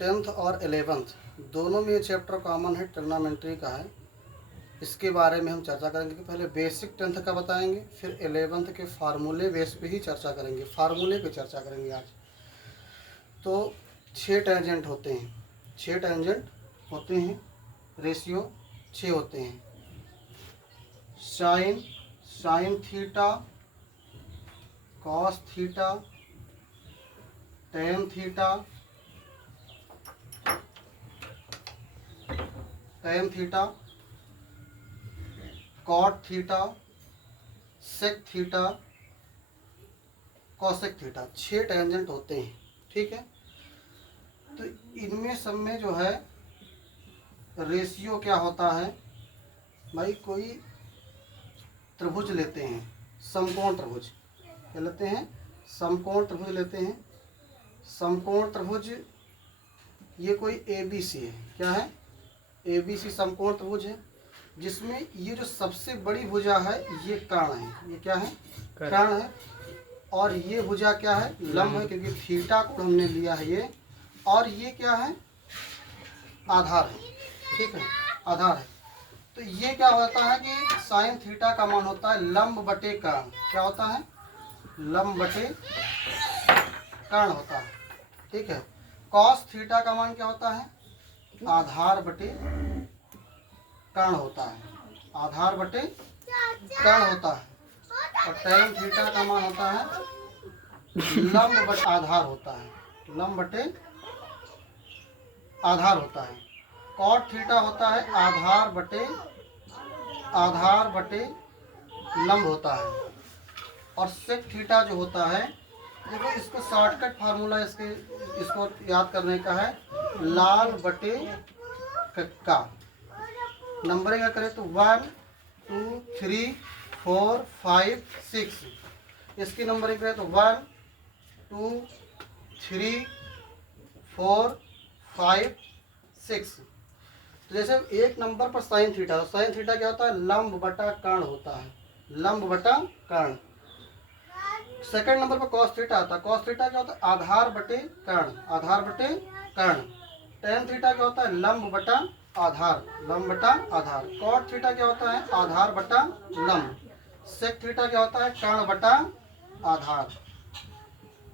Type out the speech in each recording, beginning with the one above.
10th और 11th दोनों में ये चैप्टर कॉमन है, ट्रिग्नोमेट्री का है। इसके बारे में हम चर्चा करेंगे कि पहले बेसिक 10th का बताएंगे, फिर 11th के फार्मूले बेस पे ही चर्चा करेंगे, फार्मूले पे चर्चा करेंगे आज। तो 6 टेंजेंट होते हैं, 6 टेंजेंट होते हैं, रेशियो 6 होते हैं। Sine theta, cos theta, tan theta, cot theta, sec theta, cosec theta, 6 tangent होते हैं। ठीक है, तो इनमें सब में जो है रेशियो क्या होता है भाई, कोई त्रिभुज लेते हैं, समकोण त्रिभुज, क्या लेते हैं, समकोण त्रिभुज लेते हैं। समकोण त्रिभुज ये कोई ABC है, क्या है, ABC समकोण त्रिभुज है, जिसमें ये जो सबसे बड़ी भुजा है ये कर्ण है, ये क्या है, कर्ण है। और ये भुजा क्या है, लंब है, क्योंकि थीटा को हमने लिया है ये, और ये क्या है, आधार है। ठीक है, आधार है। तो ये क्या होता है कि साइन थीटा का मान होता है लंब बटे कर्ण, क्या होता है, लंब बटे कर्ण होता है। ठीक है, कॉस थीटा का मान क्या होता है, आधार बटे कर्ण होता है, आधार बटे कर्ण होता है। और टेन थीटा का मान होता है लंब बटे आधार होता है, लंब बटे आधार होता है। कॉट थीटा होता है आधार बटे लंब होता है। और सेक थीटा जो होता है, देखो इसको शॉर्टकट फार्मूला इसको याद करने का है, लाल बटे कक्का। नंबरिंग का करें तो 1 2 3 4 5 6, इसकी नंबरिंग करें तो 1 2 3 4 5 6। तो जैसे एक नंबर पर साइन थीटा, तो साइन थीटा क्या होता है, लंब बटा कर्ण होता है, लंब बटा कर्ण। सेकंड नंबर पर कॉस थीटा आता है, कॉस थीटा क्या होता है, आधार बटे कर्ण, आधार बटे कर्ण। टेन थीटा क्या होता है, लंब बटा आधार, लंब बटा आधार। कॉट थीटा क्या होता है, आधार बटा लंब। सेक थीटा क्या होता है, कर्ण बटा आधार,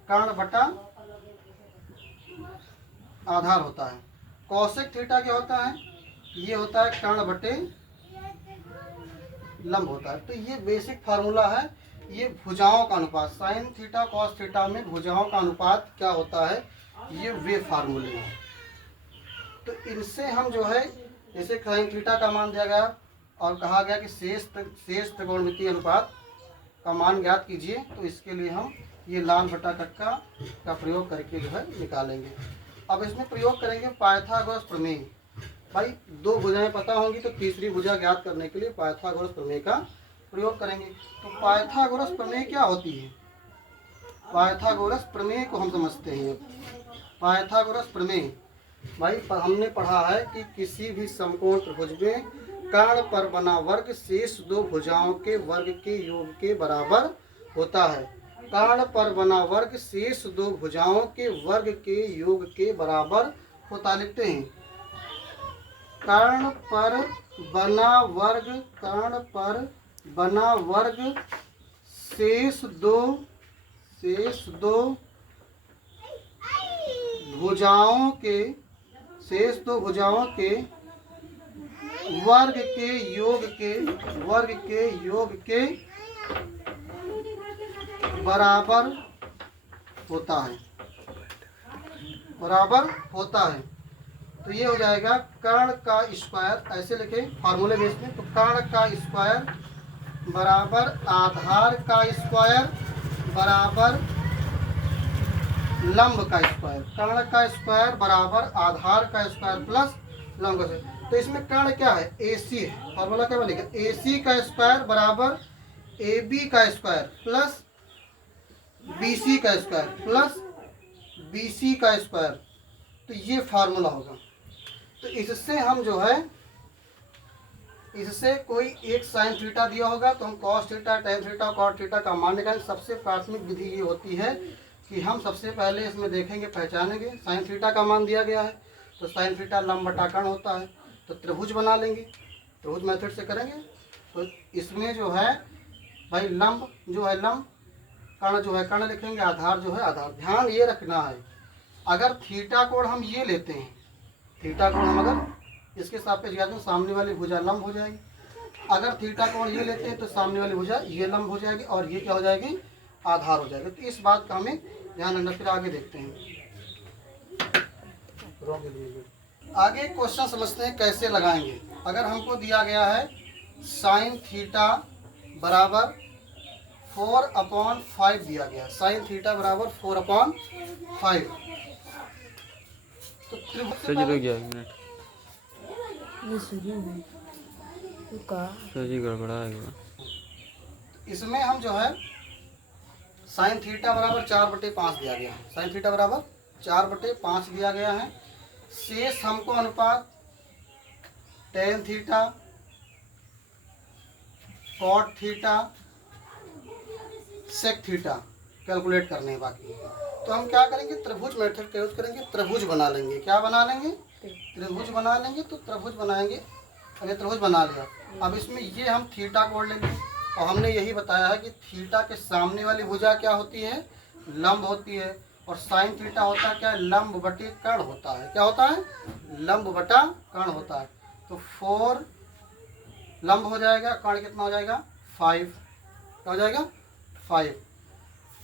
कर्ण बटा आधार होता है। कॉसेक थीटा क्या होता है, ये होता है कर्ण बटे लंब होता है। तो ये बेसिक फार्मूला है, ये भुजाओं का अनुपात, साइन थीटा कॉस थीटा में भुजाओं का अनुपात क्या होता है, ये वे फार्मूले हैं। तो इनसे हम जो है, जैसे साइन थीटा का मान दिया गया और कहा गया कि शेष त्रिकोणमितीय अनुपात का मान ज्ञात कीजिए, तो इसके लिए हम ये लाल बटा कक्का का प्रयोग करके जो है निकालेंगे। अब इसमें प्रयोग करेंगे पाइथागोरस प्रमेय। भाई 2 भुजाएं पता होंगी तो तीसरी भुजा ज्ञात करने के लिए पाइथागोरस प्रमेय का प्रयोग करेंगे। तो पाइथागोरस प्रमेय क्या होती है, पाइथागोरस प्रमेय को हम समझते हैं। पाइथागोरस प्रमेय भाई हमने पढ़ा है कि किसी भी समकोण त्रिभुज में कर्ण पर बना वर्ग शेष 2 भुजाओं के वर्ग के योग के बराबर होता है। कर्ण पर बना वर्ग शेष 2 भुजाओं के वर्ग के योग के बराबर होता, लिखते हैं कर्ण पर बना वर्ग शेष दो भुजाओं के वर्ग के योग के बराबर होता है। तो ये हो जाएगा कर्ण का स्क्वायर, ऐसे लिखे फार्मूले बेस में, तो कर्ण का स्क्वायर बराबर आधार का स्क्वायर बराबर लंब का स्क्वायर, कर्ण का स्क्वायर बराबर आधार का स्क्वायर प्लस लंब का स्क्वायर। तो इसमें कर्ण क्या है, AC है, फार्मूला क्या बनेगा, AC का स्क्वायर बराबर AB का स्क्वायर प्लस BC का स्क्वायर प्लस BC का स्क्वायर। तो ये फार्मूला होगा। तो इससे हम जो है, इससे कोई एक साइन थीटा दिया होगा तो हम cos theta, tan theta, cot theta का मान निकालें। सबसे प्राथमिक विधि ये होती है कि हम सबसे पहले इसमें देखेंगे, पहचानेंगे साइन थीटा का मान दिया गया है, तो साइन थीटा लंब बटा कर्ण होता है, तो त्रिभुज बना लेंगे, त्रिभुज मेथड से करेंगे। तो इसमें जो है भाई लंब जो है लंब, कर्ण जो है कर्ण लिखेंगे, आधार जो है आधार। ध्यान ये रखना है, अगर थीटा कोण हम ये लेते हैं, थीटा कोण हम अगर इसके सापेक्ष ज्ञात, सामने वाली भुजा लंब हो जाएगी। अगर थीटा कोण ये लेते हैं तो सामने वाली भुजा ये लंब हो जाएगी और ये क्या हो जाएगी, आधार हो जाएगा। तो इस बात का हमें ध्यान रखना। फिर आगे देखते हैं, आगे क्वेश्चन समझते हैं कैसे लगाएंगे। अगर हमको दिया गया है साइन थीटा बराबर 4/5 दिया गया, साइन थीटा बराबर 4/5, तो त्रिभुज से इसमें हम जो है साइन थीटा बराबर 4/5 दिया गया है, साइन थीटा बराबर 4/5 दिया गया है। शेष हमको अनुपात tan theta, cot theta, sec theta calculate करने हैं बाकी। तो हम क्या करेंगे, त्रिभुज मेथड का यूज करेंगे, त्रिभुज बना लेंगे। क्या बना लेंगे, त्रिभुज बना लेंगे। तो त्रिभुज बनाएंगे, अगर त्रिभुज बना लिया, अब इसमें ये हम थीटा कोण लेंगे, और हमने यही बताया है कि थीटा के सामने वाली भुजा क्या होती है, लंब होती है, और साइन थीटा होता है क्या, लंब बटे कर्ण होता है। क्या होता है, लंब बटा कर्ण होता है। तो 4 लंब हो जाएगा, कर्ण कितना हो जाएगा 5, क्या हो जाएगा 5।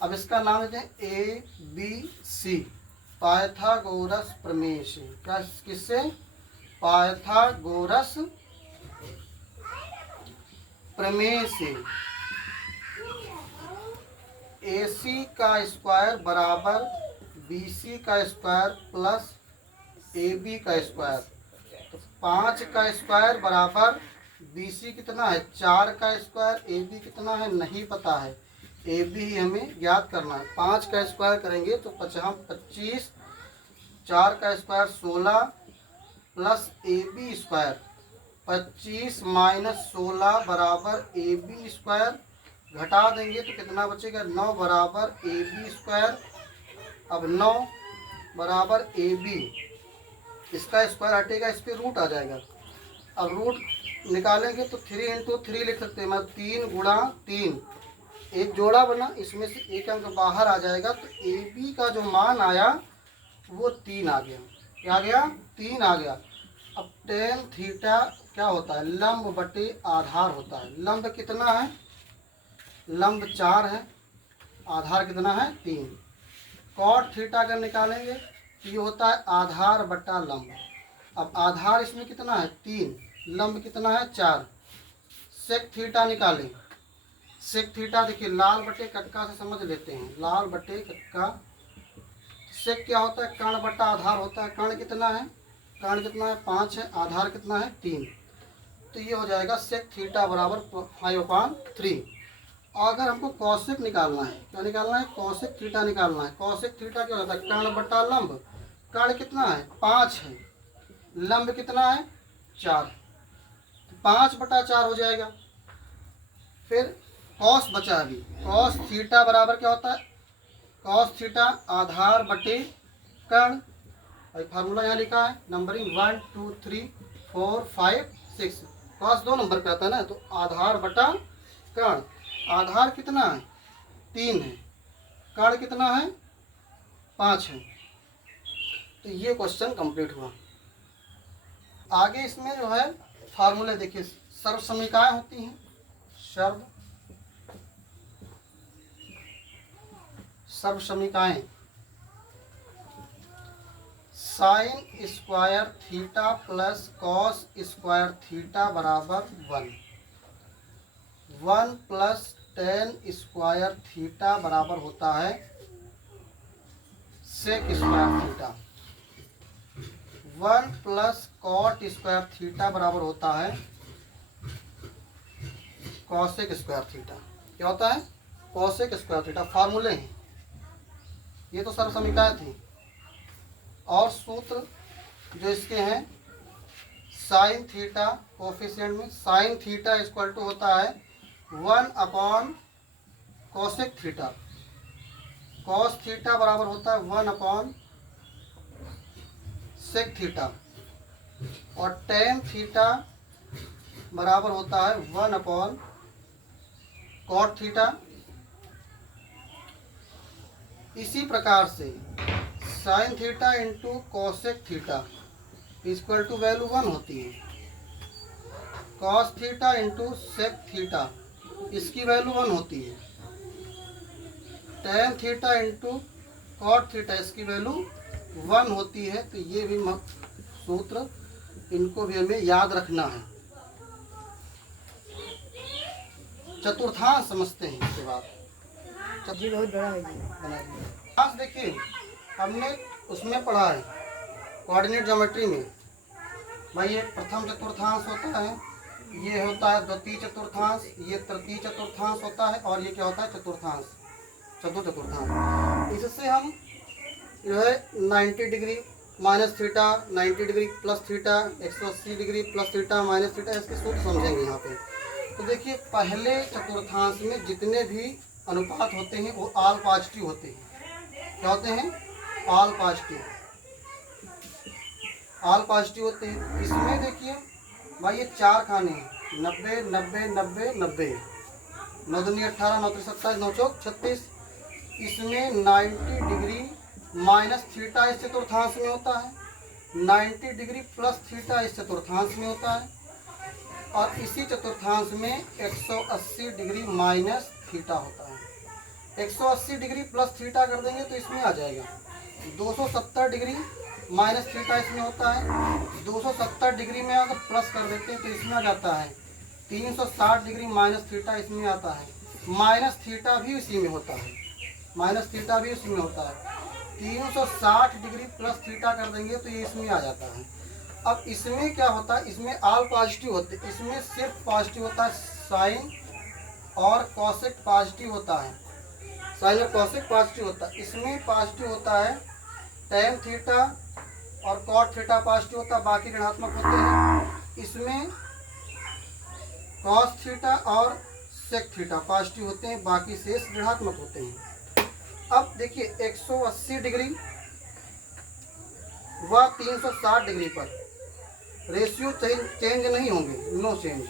अब इसका नाम देते हैं ABC, पाइथागोरस प्रमेय से। क्या, किससे, पाइथागोरस प्रमेय से। AC का स्क्वायर बराबर BC का स्क्वायर प्लस AB का स्क्वायर। तो 5 का स्क्वायर बराबर BC कितना है, 4 का स्क्वायर, AB कितना है नहीं पता है, AB ही हमें ज्ञात करना है। 5 का स्क्वायर करेंगे तो 25, 4 का square 16 plus AB square 25 minus 16 बराबर AB स्क्वायर, घटा देंगे तो कितना बचेगा, 9 बराबर AB स्क्वायर। अब 9 बराबर AB, इसका स्क्वायर हटेगा, इस पर रूट आ जाएगा। अब रूट निकालेंगे तो 3 × 3 लिख सकते हैं, मतलब 3 × 3, एक जोड़ा बना, इसमें से एक अंक बाहर आ जाएगा। तो AB का जो मान आया वो 3 आ गया। क्या आ गया, 3 आ गया। अब टेन थीटा क्या होता है, लंब बटे आधार होता है। लंब कितना है, लंब 4 है, आधार कितना है 3। कॉट थीटा अगर निकालेंगे तो ये होता है आधार बटा लंब। अब आधार इसमें कितना है 3, लंब कितना है 4। सेक थीटा निकालें, सेक थीटा देखिए लाल बटे कक्का से समझ लेते हैं, लाल बटे कक्का। सेक क्या होता है, कर्ण बटा आधार होता है। कर्ण कितना है, कर्ण कितना है 5 है, आधार कितना है 3। तो ये हो जाएगा सेक थीटा बराबर 5/3। अगर हमको कौशिक निकालना है, क्या निकालना है, कौशिक थीटा निकालना है। कौशिक थीटा क्या होता है, कर्ण बटा लंब। कर्ण कितना है 5 है, लंब कितना है 4, 5/4 हो जाएगा। फिर कॉस बचा अभी, कॉस थीटा बराबर क्या होता है, कॉस थीटा आधार बटे कर्ण। फार्मूला यहाँ लिखा है, नंबरिंग 1 2 3 4 5 6, कॉस 2 नंबर पे आता है ना, तो आधार बटा कर्ण। आधार कितना है 3 है, कर्ण कितना है 5 है। तो ये क्वेश्चन कंप्लीट हुआ। आगे इसमें जो है फार्मूले देखिए, सर्व समीकरण होती हैं, सर्व समीकरण। Sine square theta plus cos square theta बराबर 1 प्लस टेन स्क्वायर थीटा बराबर होता है sec square theta. 1 plus cot square theta बराबर होता है कॉसेक स्क्वायर थीटा। क्या होता है, कॉसेक स्क्वायर थीटा। फार्मूले हैं ये, तो सर्व समीकरण थी। और सूत्र जो इसके हैं, साइन थीटा कोफिशिएंट में साइन थीटा इक्वल टू होता है 1/कॉसेक थीटा। कॉस थीटा बराबर होता है 1 अपॉन सेक थीटा, और टेन थीटा बराबर होता है 1 अपॉन कॉट थीटा। इसी प्रकार से sine theta into cosec theta equal to value 1 होती है। Cos theta into sec theta इसकी वैल्यू 1 होती है। Tan theta into cot theta इसकी वैल्यू 1 होती है। तो ये भी सूत्र इनको भी हमें याद रखना है। चतुर्थांश समझते हैं इसके बाद। जी बहुत बड़ा है जी। बना दिया। देखिए हमने उसमें पढ़ा है कोऑर्डिनेट ज्योमेट्री में। भाई ये प्रथम चतुर्थांश होता है, ये होता है द्वितीय चतुर्थांश, ये तृतीय चतुर्थांश होता है, और ये क्या होता है चतुर्थांश, चतुर्थांश। इससे हम जो है 90 degree minus theta, 90 degree plus theta, 180 degree plus theta minus theta, इसके सूत्र समझेंगे यहाँ पे। तो देखिए पहले चतुर्थांश में जितने भी अनुपात होते हैं वो ऑल पॉजिटिव होते हैं। क्या होते हैं? ऑल पॉजिटिव, ऑल पॉजिटिव होते हैं। इसमें देखिए भाई ये 4 खाने हैं, 90 90 90 90, 9 दूनी 18, 9 3 27, 9 चौक 36। इसमें 90 डिग्री माइनस थीटा इस चतुर्थांश में होता है, 90 डिग्री प्लस थीटा इस चतुर्थांश में होता है, और इसी चतुर्थांश में 180 डिग्री माइनस थीटा होता है। 180 डिग्री प्लस थीटा कर देंगे तो इसमें आ जाएगा 270 डिग्री माइनस थीटा इसमें होता है। 270 डिग्री में अगर प्लस कर देते हैं तो इसमें आ जाता है 360 डिग्री माइनस थीटा इसमें आता है। माइनस थीटा भी इसी में होता है, माइनस थीटा भी इसमें होता है। 360 डिग्री प्लस थीटा कर देंगे तो ये इसमें आ जाता है। अब इसमें क्या होता है, इसमें ऑल पॉजिटिव होते हैं, इसमें सिर्फ पॉजिटिव होता है, साइन और कॉसेक पॉजिटिव होता है, साइन और कॉसेक पॉजिटिव होता है। इसमें पॉजिटिव होता है टेन थीटा और कॉट थीटा पॉजिटिव होता है, बाकी ऋणात्मक होते हैं। इसमें कॉस थीटा और सेक थीटा पॉजिटिव होते हैं, बाकी शेष ऋणात्मक होते हैं। अब देखिए 180 डिग्री व 360 डिग्री पर रेशियो चेंज नहीं होंगे, नो चेंज।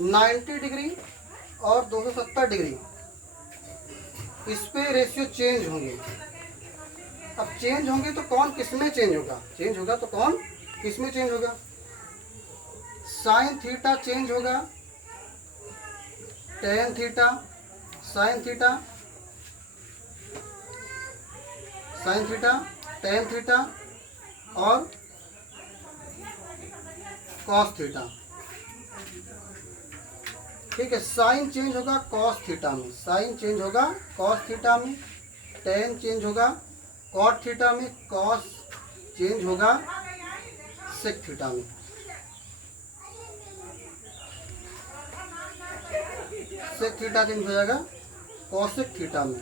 90 डिग्री और 270 डिग्री इस पे रेशियो चेंज होंगे। अब चेंज होंगे तो कौन किस में चेंज होगा, चेंज होगा तो कौन किस में चेंज होगा? साइन थीटा चेंज होगा, tan theta, sine theta, sine theta, tan theta और कॉस थीटा। ठीक है, साइन चेंज होगा कॉस थीटा में, साइन चेंज होगा कॉस थीटा में, टेन चेंज होगा कॉट थीटा में, कॉस चेंज होगा सेक थीटा में। सेक थीटा चेंज हो जाएगा कॉसेक थीटा में।